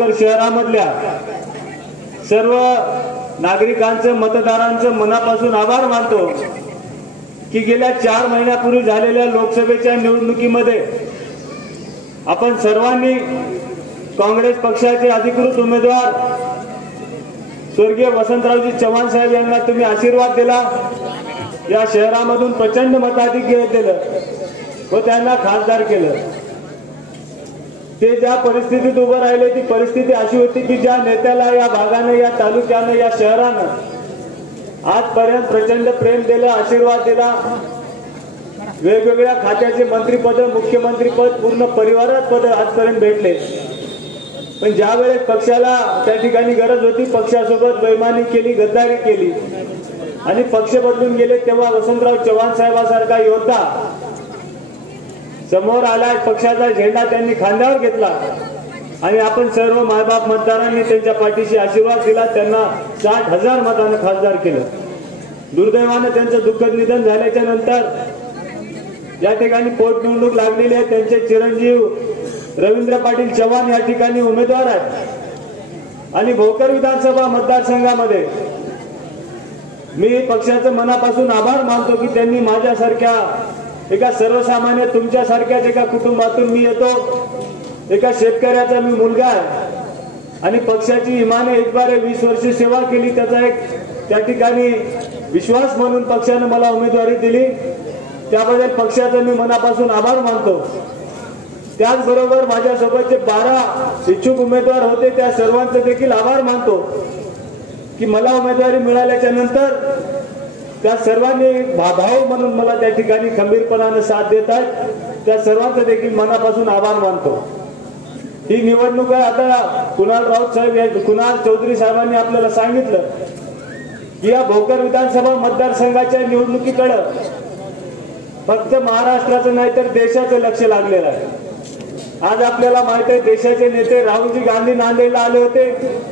भोकर शहरामधल्या सर्व नागरिकांचं मतदारांचं मनापासून आभार मानतो की गेल्या 4 महिन्यापूर्वी झालेल्या लोकसभेच्या निवडणुकीमध्ये आपण सर्वांनी काँग्रेस पक्षाचे अधिकृत उमेदवार स्वर्गीय वसंतरावजी चव्हाण साहेब यांना तुम्ही आशीर्वाद दिला, या शहरामधून प्रचंड मताधिक्य दिलं व त्यांना खासदार केलं। ते ज्या परिस्थितीत उभं राहिले ती परिस्थिती अशी होती की ज्या नेत्याला या भागानं, या तालुक्यानं, या शहरानं आजपर्यंत प्रचंड प्रेम दिलं, आशीर्वाद दिला, वेगवेगळ्या खात्याचे मंत्रीपद, मुख्यमंत्रीपद, पूर्ण परिवारात पद आजपर्यंत भेटले। पण ज्या वेळेस पक्षाला त्या ठिकाणी गरज होती, पक्षासोबत बेईमानी केली, गद्दारी केली आणि पक्ष बदलून गेले, तेव्हा वसंतराव चव्हाण साहेबांसारखा योद्धा समोर आला, पक्षाचा झेंडा त्यांनी खांद्यावर घेतला आणि आपण सर्व मायबाप मतदारांनी त्यांच्या पाठीशी आशीर्वाद दिला, त्यांना 60,000 मतांनी खासदार केलं। दुर्दैवानं त्यांचं दुःखद निधन झाल्याच्या नंतर या ठिकाणी पोटनिवडणूक लागलेली आहे। त्यांचे चिरंजीव रवींद्र पाटील चव्हाण या ठिकाणी उमेदवार आहेत आणि भोकर विधानसभा मतदारसंघामध्ये मी पक्षाचं मनापासून आभार मानतो की त्यांनी माझ्यासारख्या एका सर्वसामान्य तुमच्यासारख्याच एका कुटुंबातून मी येतो, एका शेतकऱ्याचा मी मुलगा आहे आणि पक्षाची इमाने एक बारे 20 वर्ष सेवा केली, त्याचा एक त्या ठिकाणी विश्वास म्हणून पक्षाने मला उमेदवारी दिली, त्याबद्दल पक्षाचा मी मनापासून आभार मानतो। त्याचबरोबर माझ्यासोबतचे 12 इच्छुक उमेदवार होते, त्या सर्वांचे देखील आभार मानतो की मला उमेदवारी मिळाल्याच्या नंतर त्या सर्वांनी भाऊ म्हणून मला त्या ठिकाणी खंबीरपणाने साथ देत आहेत, त्या सर्वांचे देखील मनापासून आभार मानतो। ही निवडणूक आहे, आता कुणाल राऊत साहेब, कुणाल चौधरी साहेबांनी आपल्याला सांगितलं की या भोकर विधानसभा मतदारसंघाच्या निवडणुकीकडे फक्त महाराष्ट्राचं नाही तर देशाचं लक्ष लागलेलं आहे। आज आपल्याला माहित आहे देशाचे नेते राहुलजी गांधी नांदेडला आले होते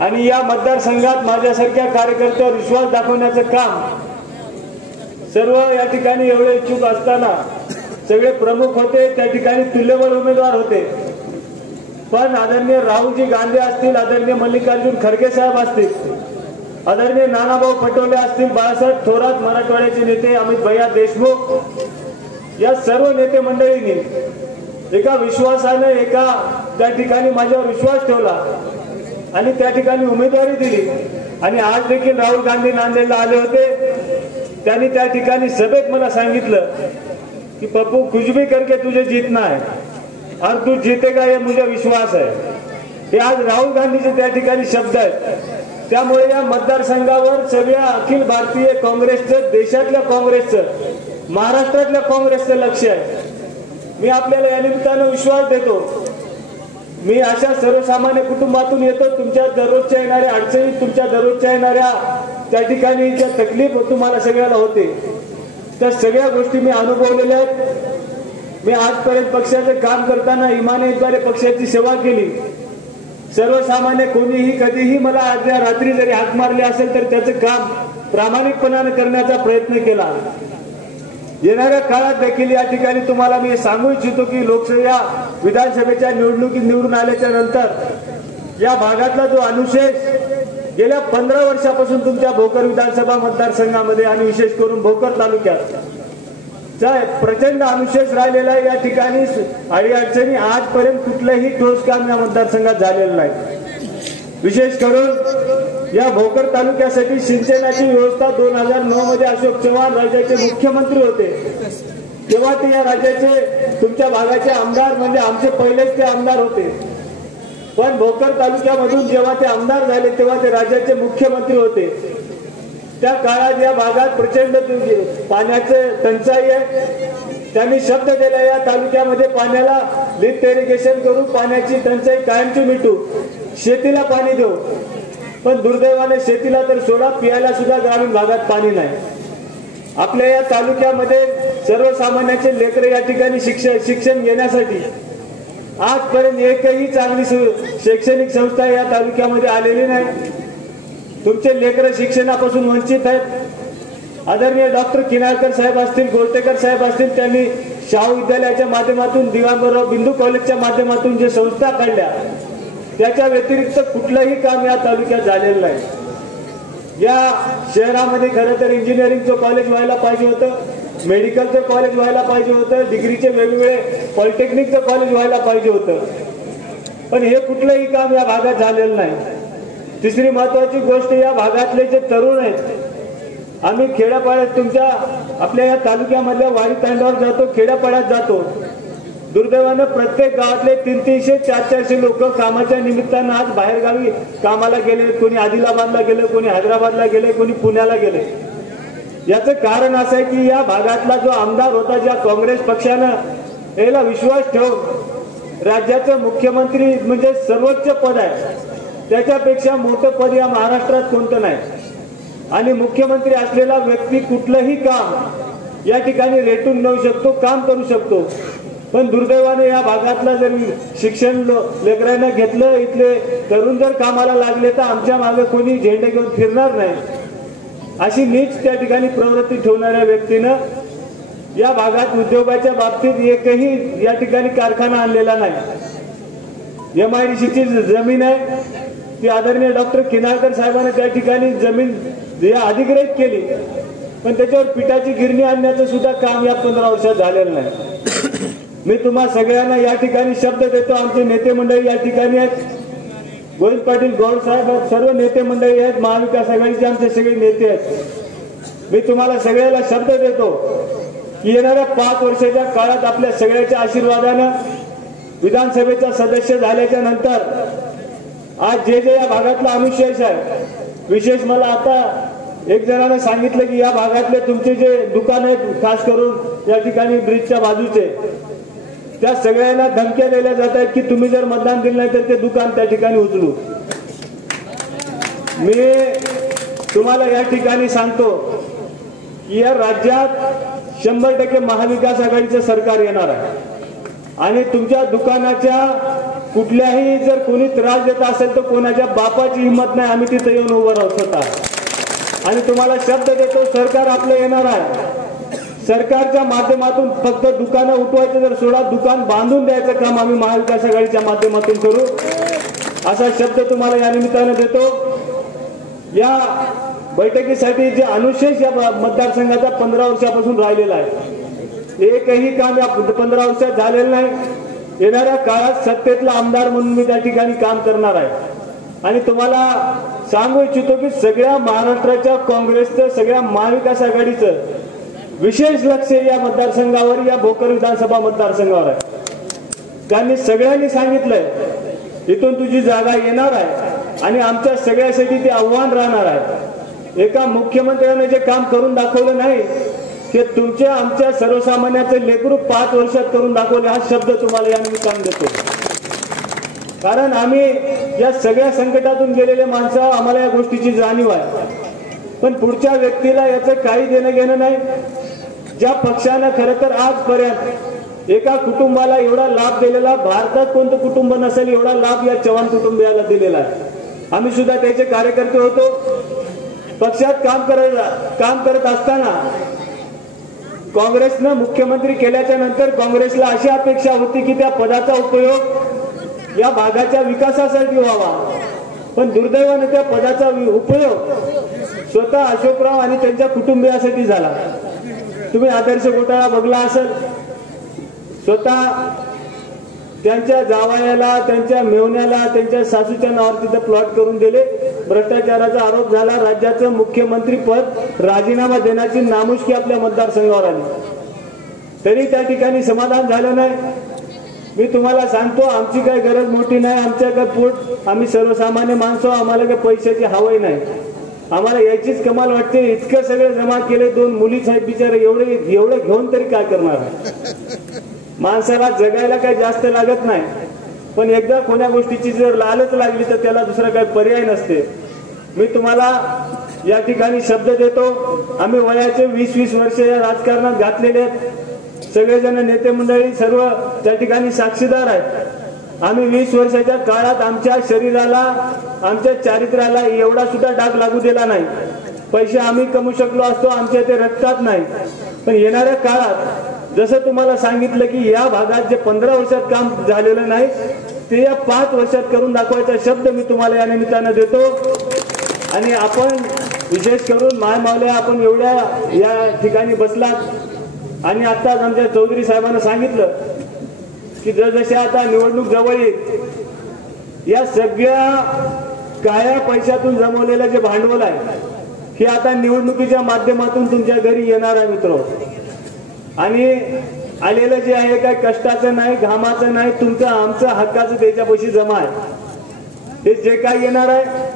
आणि या मतदारसंघात माझ्यासारख्या कार्यकर्त्यावर विश्वास दाखवण्याचं काम सर्व या ठिकाणी एवढे इच्छुक असताना सगळे प्रमुख होते, त्या ठिकाणी तुल्यबळ उमेदवार होते, पण आदरणीय राहुलजी गांधी असतील, आदरणीय मल्लिकार्जुन खरगे साहेब असतील, आदरणीय नानाभाऊ पटोले असतील, बाळासाहेब थोरात मराठवाड्याचे नेते, अमित भैया देशमुख, या सर्व नेते मंडळींनी एका विश्वासाने एका त्या ठिकाणी माझ्यावर विश्वास ठेवला आणि त्या ठिकाणी उमेदवारी दिली। आणि आज देखील राहुल गांधी नांदेडला आले होते, त्यांनी त्या ठिकाणी सभेत मला सांगितलं की पप्पू कुछ भी करके तुझे जीतना है और तू जीतेगा ये मुझे विश्वास है। हे आज राहुल गांधीचे त्या ठिकाणी शब्द आहेत। त्यामुळे या मतदारसंघावर सगळ्या अखिल भारतीय काँग्रेसचं, देशातल्या काँग्रेसचं, महाराष्ट्रातल्या काँग्रेसचं लक्ष आहे। मी आपल्याला या निमित्तानं विश्वास देतो, मी अशा सर्वसामान्य कुटुंबातून येतो, तुमच्या दररोजच्या येणाऱ्या अडचणी, तुमच्या दररोजच्या येणाऱ्या त्या ठिकाणी ज्या तकलीफ तुम्हाला सगळ्याला होते, त्या सगळ्या गोष्टी मी अनुभवलेल्या आहेत। मी आजपर्यंत पक्षाचं काम करताना इमानीद्वारे पक्षाची सेवा केली। सर्वसामान्य कोणीही कधीही मला आजच्या रात्री जरी हाक मारली असेल तर त्याचं काम प्रामाणिकपणाने करण्याचा प्रयत्न केला। येणाऱ्या काळात देखील या ठिकाणी तुम्हाला मी सांगू इच्छितो की लोकसभा विधानसभेच्या निवडणुकीत निवडून आल्याच्या नंतर या भागातला जो अनुशेष गेल्या 15 वर्षापासून तुमच्या भोकर विधानसभा मतदारसंघामध्ये आणि विशेष करून भोकर तालुक्यात प्रचंड अनुशेष राहिलेला आहे। या ठिकाणी अडीअडचणी आजपर्यंत कुठलंही ठोस काम या मतदारसंघात झालेलं नाही। विशेष करून या भोकर तालुक्यासाठी सिंचनाची व्यवस्था 2009 मध्ये अशोक चव्हाण राज्याचे मुख्यमंत्री होते, तेव्हा ते या राज्याचे तुमच्या भागाचे आमदार म्हणजे आमचे पहिलेच ते आमदार होते। पण भोकर तालुक्यामधून जेव्हा ते आमदार झाले तेव्हा ते राज्याचे मुख्यमंत्री होते। त्या काळात या भागात प्रचंड पाण्याचे टंचाई आहे। त्यांनी शब्द दिला या तालुक्यामध्ये पाण्याला लिफ्ट इरिगेशन करू, पाण्याची टंचाई कायमची मिटू, शेतीला पाणी देऊ। पण दुर्दैवाने शेतीला तर सोडा, पियाला सुद्धा ग्रामीण भागात पाणी नाही। आपल्या या तालुक्यामध्ये सर्वसामान्यांचे लेकरं या ठिकाणी शिक्षण घेण्यासाठी आजपर्यंत एकही चांगली शैक्षणिक संस्था या तालुक्यामध्ये आलेली नाही। तुमचे लेकरं शिक्षणापासून वंचित आहेत। आदरणीय डॉक्टर किनाळकर साहेब असतील, गोरटेकर साहेब असतील, त्यांनी शाहू विद्यालयाच्या माध्यमातून, दिगंबरराव बिंदू कॉलेजच्या माध्यमातून जे संस्था काढल्या त्याच्या व्यतिरिक्त कुठलंही काम या तालुक्यात झालेलं नाही. या शहरामध्ये खरं तर इंजिनिअरिंगचं कॉलेज व्हायला पाहिजे होतं, मेडिकलचं कॉलेज व्हायला पाहिजे होतं, डिग्रीचे वेगवेगळे पॉलिटेक्निकचं कॉलेज व्हायला पाहिजे होतं, पण हे कुठलंही काम या भागात झालेलं नाही. तिसरी महत्वाची गोष्ट, या भागातले जे तरुण आहेत, आम्ही खेड्यापाड्यात तुमच्या आपल्या या तालुक्यामधल्या वाडी तांड्यावर जातो, खेड्यापाड्यात जातो, दुर्दैवानं प्रत्येक गावातले 300-400 लोक कामाच्या निमित्तानं आज बाहेरगावी कामाला गेले. कोणी आदिलाबादला गेले, कोणी हैदराबादला गेले, कोणी पुण्याला गेले. याचं कारण असं आहे की या भागातला जो आमदार होता, ज्या काँग्रेस पक्षानं याला विश्वास ठेवून राज्याचं मुख्यमंत्री म्हणजे सर्वोच्च पद आहे, त्याच्यापेक्षा मोठं पद या महाराष्ट्रात कोणतं नाही. आणि मुख्यमंत्री असलेला व्यक्ती कुठलंही काम या ठिकाणी रेटून नेऊ शकतो, काम करू शकतो. पण दुर्दैवाने या भागातला जर शिक्षण लेकरांना घेतलं, इथले तरुण जर कामाला लागले तर आमच्या मागे कोणी झेंडे घेऊन फिरणार नाही, अशी नीच त्या ठिकाणी प्रवृत्ती ठेवणाऱ्या व्यक्तीनं या भागात उद्योगाच्या बाबतीत एकही या ठिकाणी कारखाना आणलेला नाही. MIDCची जमीन आहे ती आदरणीय डॉक्टर किनाळकर साहेबांनी त्या ठिकाणी जमीन अधिग्रहित केली, पण त्याच्यावर पिठाची गिरणी आणण्याचं सुद्धा काम या 15 वर्षात झालेलं नाही. मी तुम्हा सगळ्यांना या ठिकाणी शब्द देतो, आमचे नेते मंडळी या ठिकाणी आहेत, गोविंद पाटील गौड साहेब, सर्व नेते मंडळी आहेत, महाविकास आघाडीचे आमचे सगळे नेते आहेत. मी तुम्हाला सगळ्याला शब्द देतो की येणाऱ्या 5 वर्षाच्या काळात आपल्या सगळ्याच्या आशीर्वादानं विधानसभेचा सदस्य झाल्याच्या नंतर आज जे जे या भागातला अनुशेष आहे, विशेष मला आता एक जणांना सांगितलं की या भागातले तुमचे जे दुकान आहेत, खास करून या ठिकाणी ब्रिजच्या बाजूचे, त्या सगळ्यांना धमक्या दिल्या जात आहेत की तुम्ही जर मतदान दिलं नाही तर ते दुकान त्या ठिकाणी उचलू. मी तुम्हाला या ठिकाणी सांगतो की या राज्यात 100% महाविकास आघाडीचं सरकार येणार आहे आणि तुमच्या दुकानाच्या कुठल्याही जर कोणी त्रास देत असेल तर कोणाच्या बापाची हिंमत नाही, आम्ही तिथे येऊन उभं राहू स्वतः. आणि तुम्हाला शब्द देतो, सरकार आपलं येणार आहे. सरकारच्या माध्यमातून फक्त दुकानं उठवायचं जर सोडा, दुकान बांधून द्यायचं काम आम्ही महाविकास आघाडीच्या माध्यमातून करू, असा शब्द तुम्हाला या निमित्तानं देतो. या बैठकीसाठी जे अनुशेष या मतदारसंघाचा 15 वर्षापासून राहिलेला आहे, एकही काम या 15 वर्षात झालेलं नाही. येणाऱ्या काळात सत्तेतला आमदार म्हणून मी त्या ठिकाणी काम करणार आहे. आणि तुम्हाला सांगू इच्छितो की सगळ्या महाराष्ट्राच्या काँग्रेसचं, सगळ्या महाविकास आघाडीचं विशेष लक्ष या मतदारसंघावर, या भोकर विधानसभा मतदारसंघावर आहे. त्यांनी सगळ्यांनी सांगितलंय इथून तुझी जागा येणार आहे आणि आमच्या सगळ्यासाठी ते आव्हान राहणार आहे. एका मुख्यमंत्र्याने जे काम करून दाखवलं नाही ते तुमच्या आमच्या सर्वसामान्याचं लेकरू 5 वर्षात करून दाखवले, हा शब्द तुम्हाला या निमित्ताने देतो. कारण आम्ही या सगळ्या संकटातून गेलेले माणसं, आम्हाला या गोष्टीची जाणीव आहे. पण पुढच्या व्यक्तीला याचं काही देणं घेणं नाही. ज्या पक्षानं खरं तर आजपर्यंत एका कुटुंबाला एवढा लाभ दिलेला, भारतात कोणतं कुटुंब नसेल एवढा लाभ या चव्हाण कुटुंबियाला दिलेला आहे. आम्ही सुद्धा त्याचे कार्यकर्ते होतो. पक्षात काम करत असताना काँग्रेसनं मुख्यमंत्री केल्याच्या नंतर काँग्रेसला अशी अपेक्षा होती की त्या पदाचा उपयोग या भागाच्या विकासासाठी व्हावा, पण दुर्दैवाने त्या पदाचा उपयोग स्वतः अशोकराव आणि त्यांच्या कुटुंबियासाठी झाला. तुम्ही आदर्श घोटाळा बघला असेल, स्वतः त्यांच्या जावयाला, त्यांच्या मेवण्याला, त्यांच्या सासूच्या नावावर तिथे प्लॉट करून दिले. भ्रष्टाचाराचा आरोप झाला. राज्याचं मुख्यमंत्री पद राजीनामा देण्याची नामुष्की आपल्या मतदारसंघावर आली, तरी त्या ठिकाणी समाधान झालं नाही. मी तुम्हाला सांगतो, आमची काही गरज मोठी नाही, आमच्या काय पोट, आम्ही सर्वसामान्य माणसं, आम्हाला काही पैशाची हवय नाही. आम्हाला याचीच कमाल वाटते, इतकं सगळं जमा केले, 2 मुलीच आहेत बिचारे, एवढं घेऊन तरी काय करणार आहे. माणसाला जगायला काही जास्त लागत नाही, पण एकदा कोण्या गोष्टीची जर लालच लागली तर त्याला दुसरा काही पर्याय नसते. मी तुम्हाला या ठिकाणी शब्द देतो, आम्ही वयाचे 20-20 वर्ष या राजकारणात घातलेले आहेत. सगळेजण नेते मंडळी सर्व त्या ठिकाणी साक्षीदार आहेत. आम्ही 20 वर्षाच्या काळात आमच्या शरीराला, आमच्या चारित्र्याला एवढा सुद्धा डाग लागू दिला नाही. पैसे आम्ही कमवू शकलो असतो, आमच्या ते रक्तात नाही. पण येणाऱ्या काळात जसं तुम्हाला सांगितलं की या भागात जे 15 वर्षात काम झालेलं नाही ते या 5 वर्षात करून दाखवायचा शब्द मी तुम्हाला या निमित्तानं देतो। आणि आपण विशेष करून मायमावल्या आपण एवढ्या या ठिकाणी बसलात आणि आत्ताच आमच्या चौधरी साहेबांना सांगितलं की जसजसे आता निवडणूक जवळ येईल या सगळ्या काळ्या पैशातून जमवलेलं जे भांडवल आहे हे आता निवडणुकीच्या माध्यमातून तुमच्या घरी येणार आहे मित्र। आणि आलेलं जे आहे काय कष्टाचं नाही, घामाचं नाही, तुमचं आमचं हक्काचं त्याच्यापाशी जमा आहे। हे जे काय येणार आहे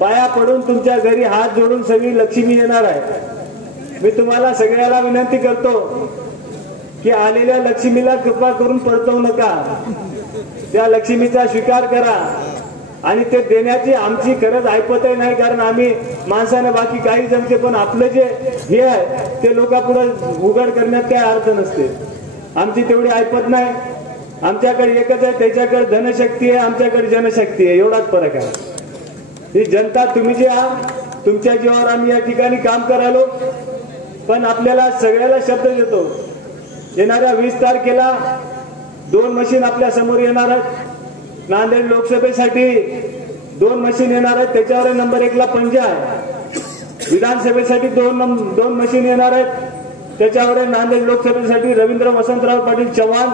पाया पडून तुमच्या घरी हात जोडून सगळी लक्ष्मी येणार आहे। मी तुम्हाला सगळ्याला विनंती करतो की आलेल्या लक्ष्मीला कृपा करून पळतवू नका, त्या लक्ष्मीचा स्वीकार करा आणि ते देण्याची आमची गरज ऐपतही नाही, कारण आम्ही माणसाने बाकी काही जमते पण आपलं जे हे आहे ते लोकांपुढे उघड करण्यात काय अर्थ नसते। आमची तेवढी ऐपत नाही, आमच्याकडे एकच आहे, त्याच्याकडे धनशक्ती आहे, आमच्याकडे जनशक्ती आहे, एवढाच फरक आहे। ही जनता तुम्ही जे आहात तुमच्या जीवावर आम्ही या ठिकाणी काम करालो, पण आपल्याला सगळ्याला शब्द देतो येणाऱ्या 20 तारखेला 2 मशीन आपल्या समोर येणार आहेत। नांदेड लोकसभेसाठी 2 मशीन येणार आहेत, त्याच्यावर नंबर 1 ला पंजा आहे। विधानसभेसाठी 2 मशीन येणार आहेत, त्याच्यावर नांदेड लोकसभेसाठी रवींद्र वसंतराव पाटील चव्हाण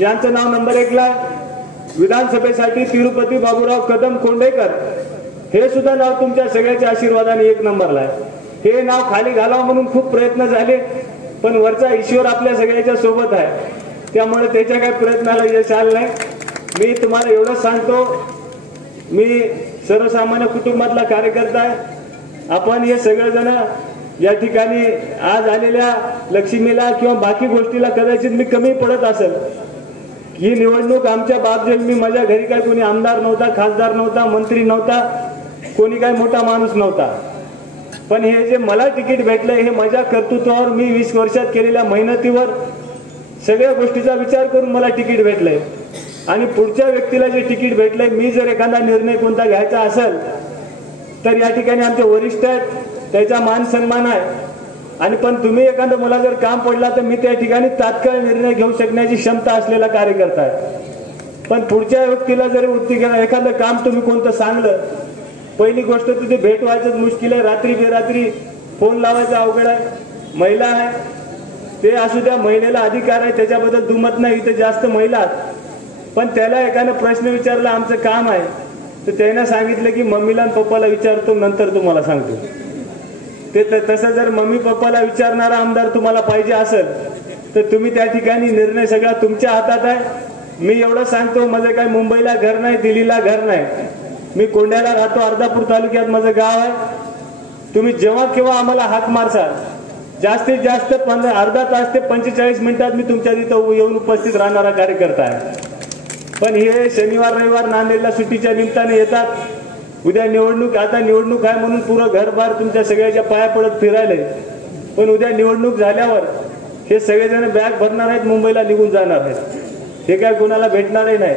यांचं नाव नंबर 1 ला आहे। विधानसभेसाठी तिरुपती बाबूराव कदम कोंडेकर हे सुद्धा नाव तुमच्या सगळ्याच्या आशीर्वादाने 1 नंबरला आहे। हे नाव खाली घालावं म्हणून खूप प्रयत्न झाले, पण वरचा ईश्वर आपल्या सगळ्याच्या सोबत आहे, त्यामुळे त्याच्या काही प्रयत्नाला यश आलं नाही। मी तुम्हाला एवढंच सांगतो, मी सर्वसामान्य कुटुंबातला कार्यकर्ता आहे। आपण हे सगळेजण या ठिकाणी आज आलेल्या लक्ष्मीला किंवा बाकी गोष्टीला कदाचित मी कमी पडत असेल। ही निवडणूक आमच्या बाबजन्मी माझ्या घरी काय कोणी आमदार नव्हता, खासदार नव्हता, मंत्री नव्हता, कोणी काय मोठा माणूस नव्हता, पण हे जे मला तिकीट भेटलंय हे माझ्या कर्तृत्वावर, मी 20 वर्षात केलेल्या मेहनतीवर, सगळ्या गोष्टीचा विचार करून मला तिकीट भेटलंय। आणि पुढच्या व्यक्तीला जे तिकीट भेटलंय, मी जर एखादा निर्णय कोणता घ्यायचा असेल तर या ठिकाणी आमचे वरिष्ठ आहेत, त्याचा मान सन्मान आहे। आणि पण तुम्ही एखादं मला जर काम पडला तर मी त्या ठिकाणी तात्काळ निर्णय घेऊ शकण्याची क्षमता असलेला कार्यकर्ता आहे। पण पुढच्या व्यक्तीला जर एखादं काम तुम्ही कोणतं सांगलं, पहिली गोष्ट तुझे भेट व्हायचं मुश्किल आहे, रात्री बेरात्री फोन लावायचा अवघड आहे, महिला आहे, ते असू द्या, महिलेला अधिकार आहे, त्याच्याबद्दल दुमत नाही, इथे जास्त महिला, पण त्याला एखादा प्रश्न विचारला आमचं काम आहे तर त्याने सांगितलं की मम्मीला आणि पप्पाला विचारतो नंतर तुम्हाला सांगतो। ते तसं जर मम्मी पप्पाला विचारणारा आमदार तुम्हाला पाहिजे असेल तर तुम्ही त्या ठिकाणी निर्णय सगळा तुमच्या हातात आहे। मी एवढं सांगतो, माझं काय मुंबईला घर नाही, दिल्लीला घर नाही, मी कोंड्याला राहतो, अर्धापूर तालुक्यात माझं गाव आहे। तुम्ही जेव्हा केव्हा आम्हाला हाक मारसाल, जास्तीत जास्त अर्धा तास ते 45 मिनिटात मी तुमच्या तिथं येऊन उपस्थित राहणारा कार्यकर्ता आहे। पण हे शनिवार रविवार नांदेडला सुट्टीच्या निमित्ताने येतात। उद्या निवडणूक, आता निवडणूक आहे म्हणून पुरं घरबार तुमच्या सगळ्याच्या पाया पडत फिरायले, पण उद्या निवडणूक झाल्यावर हे सगळेजण बॅग भरणार आहेत, मुंबईला निघून जाणार आहेत, हे काय कोणाला भेटणारही नाही।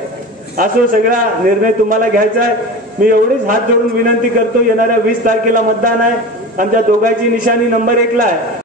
असो सगळा निर्णय तुम्हाला घ्यायचा आहे। मी एवढीच हात जोडून विनंती करतो, येणाऱ्या 20 तारखेला मतदान आहे, आमच्या दोघांची निशाणी नंबर 1 ला आहे।